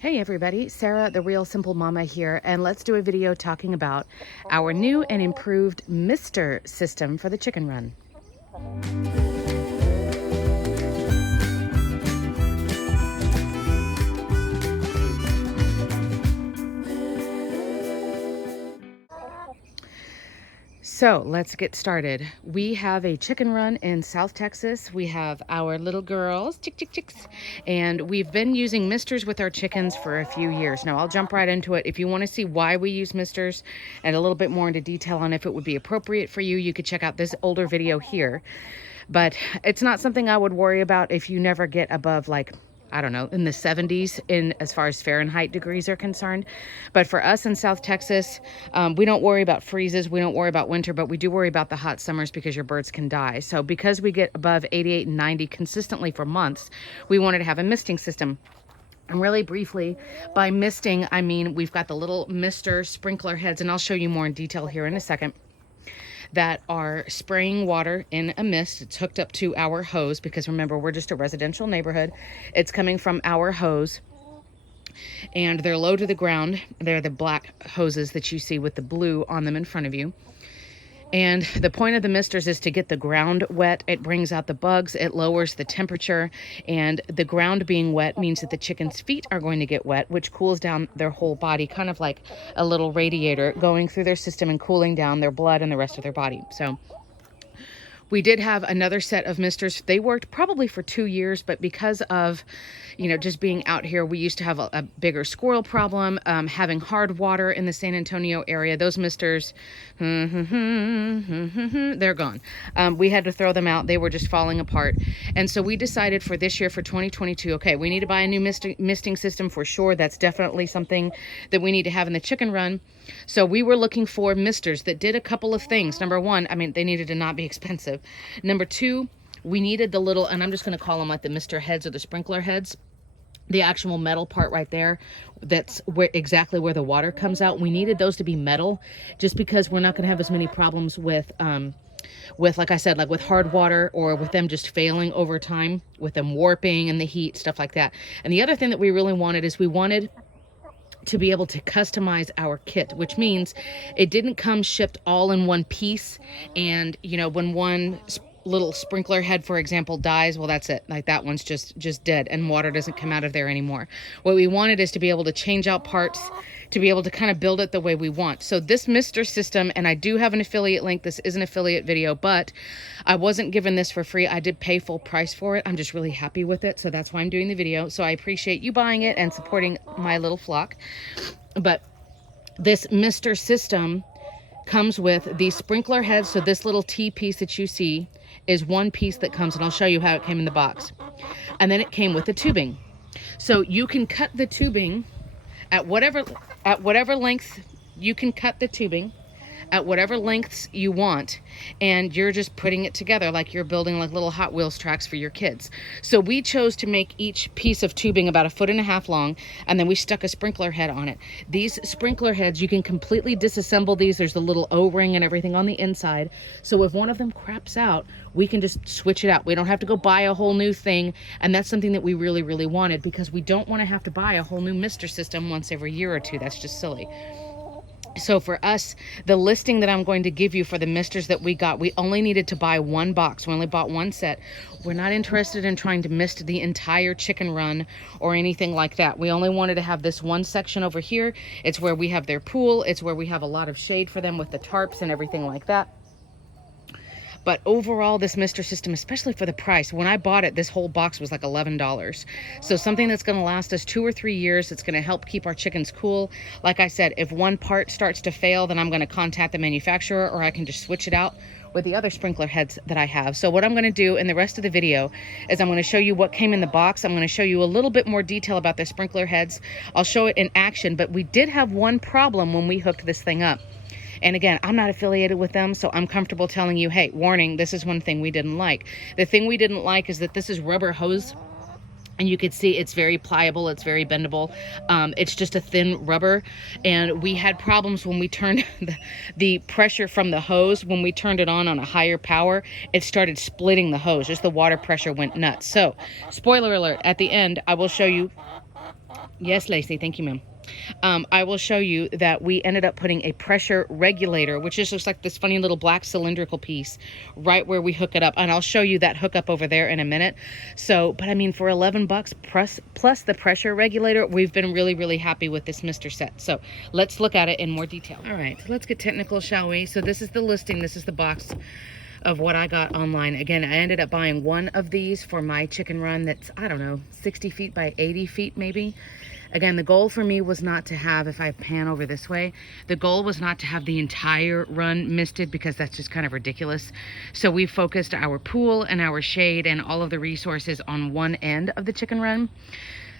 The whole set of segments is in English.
Hey everybody, Sarah the Real Simple Mama here, and let's do a video talking about our new and improved Mister system for the chicken run. So let's get started. We have a chicken run in South Texas. We have our little girls, chicks, and we've been using misters with our chickens for a few years. Now I'll jump right into it. If you want to see why we use misters and a little bit more into detail on if it would be appropriate for you, you could check out this older video here. But it's not something I would worry about if you never get above, like, I don't know, in the 70s in as far as Fahrenheit degrees are concerned. But for us in South Texas, we don't worry about freezes. We don't worry about winter, but we do worry about the hot summers because your birds can die. So because we get above 88 and 90 consistently for months, we wanted to have a misting system. And really briefly, by misting, I mean we've got the little mister sprinkler heads, and I'll show you more in detail here in a second, that are spraying water in a mist. It's hooked up to our hose because remember, we're just a residential neighborhood. It's coming from our hose and they're low to the ground. They're the black hoses that you see with the blue on them in front of you. And the point of the misters is to get the ground wet. It brings out the bugs, it lowers the temperature, and the ground being wet means that the chicken's feet are going to get wet, which cools down their whole body, kind of like a little radiator going through their system and cooling down their blood and the rest of their body. So we did have another set of misters. They worked probably for 2 years, but because of, just being out here, we used to have a bigger squirrel problem, having hard water in the San Antonio area. Those misters, they're gone. We had to throw them out. They were just falling apart. And so we decided for this year, for 2022, okay, we need to buy a new misting system for sure. That's definitely something that we need to have in the chicken run. So we were looking for misters that did a couple of things. Number one, I mean, they needed to not be expensive. Number two, we needed the little, and I'm just going to call them like the mister heads or the sprinkler heads, the actual metal part right there, that's exactly where the water comes out. We needed those to be metal just because we're not going to have as many problems with, like I said, like with hard water or with them just failing over time, with them warping and the heat, stuff like that. And the other thing that we really wanted is we wanted to be able to customize our kit, which means it didn't come shipped all in one piece. And when one little sprinkler head, for example, dies, well, that's it. Like that one's just dead and water doesn't come out of there anymore. What we wanted is to be able to change out parts, to be able to kind of build it the way we want. So this Mister system, and I do have an affiliate link. This is an affiliate video, but I wasn't given this for free. I did pay full price for it. I'm just really happy with it. So that's why I'm doing the video. So I appreciate you buying it and supporting my little flock. But this Mister system comes with the sprinkler heads. So this little T piece that you see is one piece that comes, and I'll show you how it came in the box. And then it came with the tubing. So you can cut the tubing at whatever length. You can cut the tubing at whatever lengths you want, and you're just putting it together like you're building like little Hot Wheels tracks for your kids. So we chose to make each piece of tubing about 1.5 feet long, and then we stuck a sprinkler head on it. These sprinkler heads, you can completely disassemble these. There's the little O-ring and everything on the inside. So if one of them craps out, we can just switch it out. We don't have to go buy a whole new thing, and that's something that we really, really wanted because we don't want to have to buy a whole new Mister system once every year or two. That's just silly. So for us, the listing that I'm going to give you for the misters that we got, we only needed to buy one box. We only bought one set. We're not interested in trying to mist the entire chicken run or anything like that. We only wanted to have this one section over here. It's where we have their pool. It's where we have a lot of shade for them with the tarps and everything like that. But overall, this Mister system, especially for the price, when I bought it, this whole box was like $11. So something that's going to last us 2 or 3 years. It's going to help keep our chickens cool. Like I said, if one part starts to fail, then I'm going to contact the manufacturer, or I can just switch it out with the other sprinkler heads that I have. So what I'm going to do in the rest of the video is I'm going to show you what came in the box. I'm going to show you a little bit more detail about the sprinkler heads. I'll show it in action, but we did have one problem when we hooked this thing up. And again, I'm not affiliated with them, so I'm comfortable telling you, hey, warning, this is one thing we didn't like. The thing we didn't like is that this is rubber hose. And you can see it's very pliable, it's very bendable. It's just a thin rubber. And we had problems when we turned the pressure from the hose. When we turned it on a higher power, it started splitting the hose. Just the water pressure went nuts. So, spoiler alert, at the end, I will show you Yes, Lacey. Thank you, ma'am. I will show you that we ended up putting a pressure regulator, which is just like this funny little black cylindrical piece right where we hook it up. And I'll show you that hookup over there in a minute. So, but I mean, for 11 bucks plus the pressure regulator, we've been really, really happy with this Mr. set. So let's look at it in more detail. All right, let's get technical, shall we? So this is the listing. This is the box of what I got online. Again, I ended up buying one of these for my chicken run that's, I don't know, 60 feet by 80 feet maybe. Again, the goal for me was not to have, if I pan over this way, the goal was not to have the entire run misted because that's just kind of ridiculous. So we focused our pool and our shade and all of the resources on one end of the chicken run.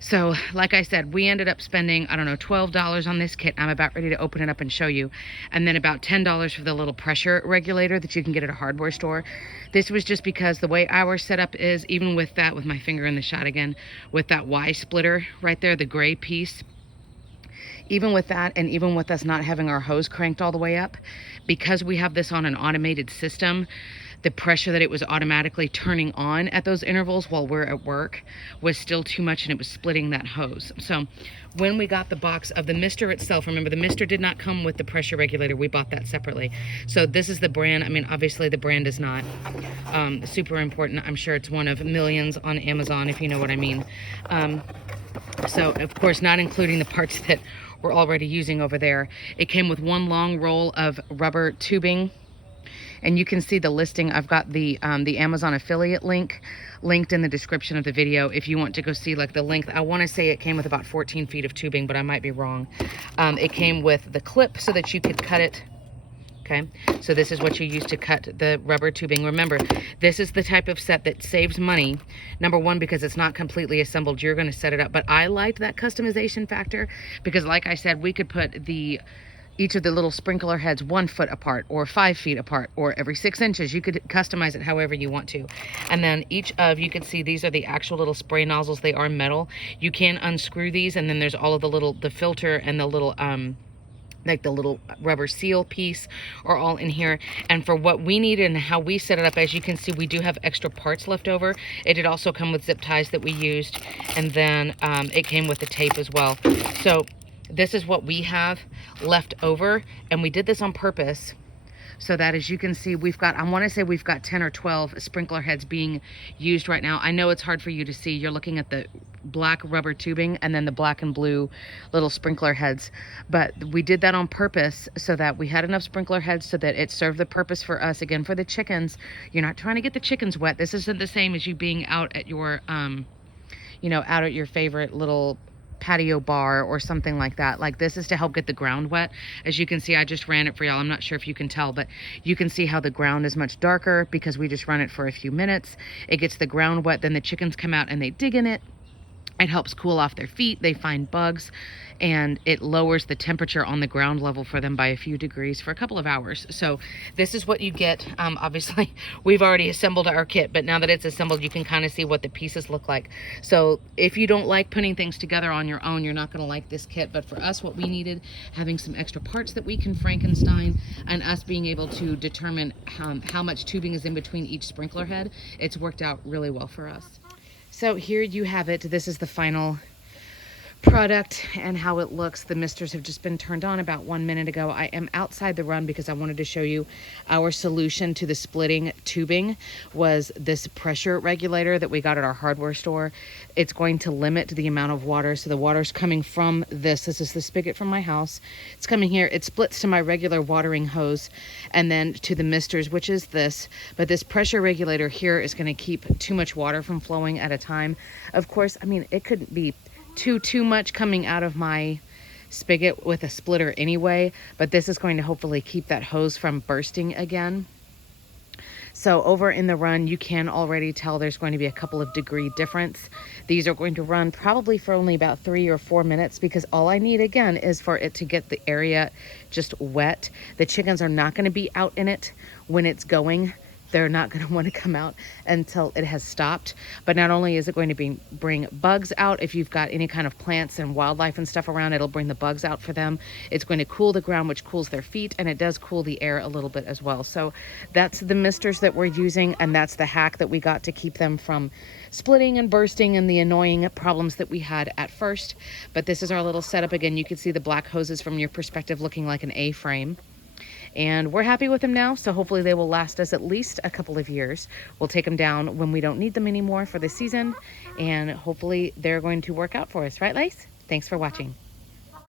So like I said, we ended up spending, I don't know, $12 on this kit. I'm about ready to open it up and show you. And then about $10 for the little pressure regulator that you can get at a hardware store. This was just because the way our setup is, even with that, with my finger in the shot again, with that Y splitter right there, the gray piece, even with that, and even with us not having our hose cranked all the way up, because we have this on an automated system, the pressure that it was automatically turning on at those intervals while we're at work was still too much, and it was splitting that hose. So when we got the box of the Mister itself, remember the Mister did not come with the pressure regulator. We bought that separately. So this is the brand. I mean, obviously the brand is not super important. I'm sure it's one of millions on Amazon, if you know what I mean. So of course, not including the parts that we're already using over there. It came with one long roll of rubber tubing. And you can see the listing. I've got the Amazon affiliate link linked in the description of the video if you want to go see like the length. I want to say it came with about 14 feet of tubing, but I might be wrong. It came with the clip so that you could cut it. Okay, so this is what you use to cut the rubber tubing. Remember, this is the type of set that saves money. Number one, because it's not completely assembled. You're going to set it up. But I liked that customization factor because, like I said, we could put each of the little sprinkler heads 1 foot apart or 5 feet apart or every 6 inches. You could customize it however you want to. And then you can see these are the actual little spray nozzles. They are metal. You can unscrew these, and then there's all of the filter and the little like the little rubber seal piece are all in here. And for what we needed and how we set it up, as you can see, we do have extra parts left over. It did also come with zip ties that we used, and then it came with the tape as well. So this is what we have left over, and we did this on purpose so that, as you can see, we've got, I want to say we've got 10 or 12 sprinkler heads being used right now. I know it's hard for you to see. You're looking at the black rubber tubing and then the black and blue little sprinkler heads, but we did that on purpose so that we had enough sprinkler heads so that it served the purpose for us. Again, for the chickens, you're not trying to get the chickens wet. This isn't the same as you being out at your out at your favorite little patio bar or something like that. Like, this is to help get the ground wet. As you can see, I just ran it for y'all. I'm not sure if you can tell, but you can see how the ground is much darker because we just run it for a few minutes. It gets the ground wet, then the chickens come out and they dig in it. It helps cool off their feet. They find bugs, and it lowers the temperature on the ground level for them by a few degrees for a couple of hours. So this is what you get. Obviously, we've already assembled our kit, but now that it's assembled, you can kind of see what the pieces look like. So if you don't like putting things together on your own, you're not going to like this kit. But for us, what we needed, having some extra parts that we can Frankenstein, and us being able to determine how much tubing is in between each sprinkler head, it's worked out really well for us. So here you have it. This is the final product and how it looks. The misters have just been turned on about 1 minute ago. I am outside the run because I wanted to show you our solution to the splitting tubing was this pressure regulator that we got at our hardware store. It's going to limit the amount of water. So the water's coming from this. This is the spigot from my house. It's coming here. It splits to my regular watering hose and then to the misters, which is this. But this pressure regulator here is going to keep too much water from flowing at a time. Of course, I mean, it could be too much coming out of my spigot with a splitter anyway, but this is going to hopefully keep that hose from bursting again. So over in the run, you can already tell there's going to be a couple of degree difference. These are going to run probably for only about 3 or 4 minutes because all I need again is for it to get the area just wet. The chickens are not going to be out in it when it's going they're not going to want to come out until it has stopped. But not only is it going to bring bugs out, if you've got any kind of plants and wildlife and stuff around, it'll bring the bugs out for them. It's going to cool the ground, which cools their feet, and it does cool the air a little bit as well. So that's the misters that we're using, and that's the hack that we got to keep them from splitting and bursting and the annoying problems that we had at first. But this is our little setup. Again, you can see the black hoses from your perspective looking like an A-frame. And we're happy with them now, so hopefully they will last us at least a couple of years. We'll take them down when we don't need them anymore for the season, and hopefully they're going to work out for us. Right, Lace? Thanks for watching.